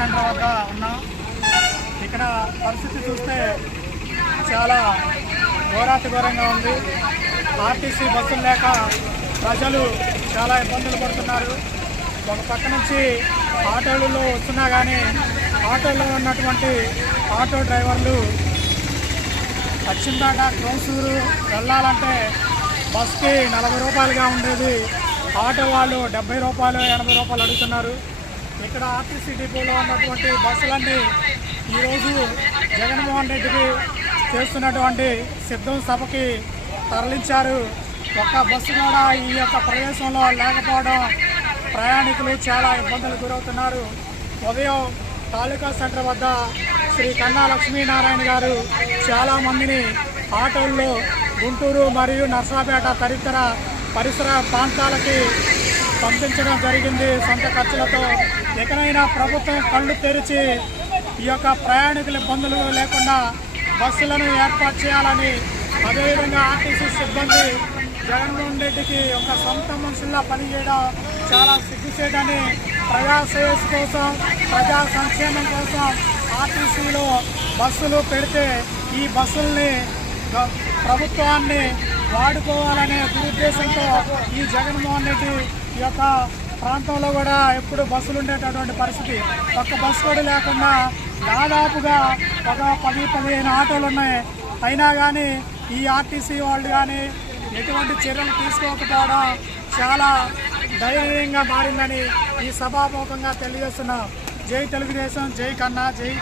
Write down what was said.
Centre వద్ద ఉన్నాం. ఇక్కడ పరిస్థితి చూస్తే చాలా ఘోరాతిఘోరంగా ఉంది. ఆర్టీసీ బస్సులు లేక ప్రజలు చాలా ఇబ్బందులు పడుతున్నారు. ఒక పక్క నుంచి ఆటోలలో వస్తున్నా కానీ ఆటోలో ఉన్నటువంటి ఆటో డ్రైవర్లు పశ్చిమపేట క్రోసూరు వెళ్ళాలంటే బస్కి 40 రూపాయలుగా ఉండేది ఆటో వాళ్ళు 70 రూపాయలు 80 రూపాయలు అడుగుతున్నారు. ఇక్కడ ఆర్టీసీ డిపోలో ఉన్నటువంటి బస్సులన్నీ ఈరోజు జగన్మోహన్ రెడ్డికి చేస్తున్నటువంటి సిద్ధం సభకి తరలించారు. ఒక్క బస్సు కూడా ఈ యొక్క ప్రదేశంలో లేకపోవడం ప్రయాణికులు చాలా ఇబ్బందులు గురవుతున్నారు. ఉదయం తాలూకా సెంటర్ వద్ద శ్రీ కన్నా లక్ష్మీనారాయణ గారు చాలామందిని ఆటోల్లో గుంటూరు మరియు నర్సాపేట తదితర పరిసర ప్రాంతాలకి పంపించడం జరిగింది సొంత ఖర్చులతో. ఎక్కడైనా ప్రభుత్వం కళ్ళు తెరిచి ఈ యొక్క ప్రయాణికుల ఇబ్బందులు లేకుండా బస్సులను ఏర్పాటు చేయాలని, అదేవిధంగా ఆర్టీసీ సిబ్బంది జగన్మోహన్ రెడ్డికి ఒక సొంత మనుషుల్లా పనిచేయడం చాలా సిగ్గుచేటని, ప్రజా శ్రేయస్సు కోసం ప్రజా సంక్షేమం కోసం ఆర్టీసీలో బస్సులు పెడితే ఈ బస్సుల్ని ప్రభుత్వాన్ని వాడుకోవాలనే దురుద్దేశంతో ఈ జగన్మోహన్ రెడ్డి ఈ యొక్క ప్రాంతంలో కూడా ఎప్పుడు బస్సులు ఉండేటటువంటి పరిస్థితి. ఒక్క బస్సు కూడా లేకుండా దాదాపుగా ఒక 10-15 ఆటోలు ఉన్నాయి. అయినా కానీ ఈ ఆర్టీసీ వాళ్ళు కానీ ఎటువంటి చర్యలు తీసుకోకపోవడం చాలా దయనీయంగా మారిందని ఈ సభాముఖంగా తెలియజేస్తున్నాం. జై తెలుగుదేశం, జై కన్నా, జై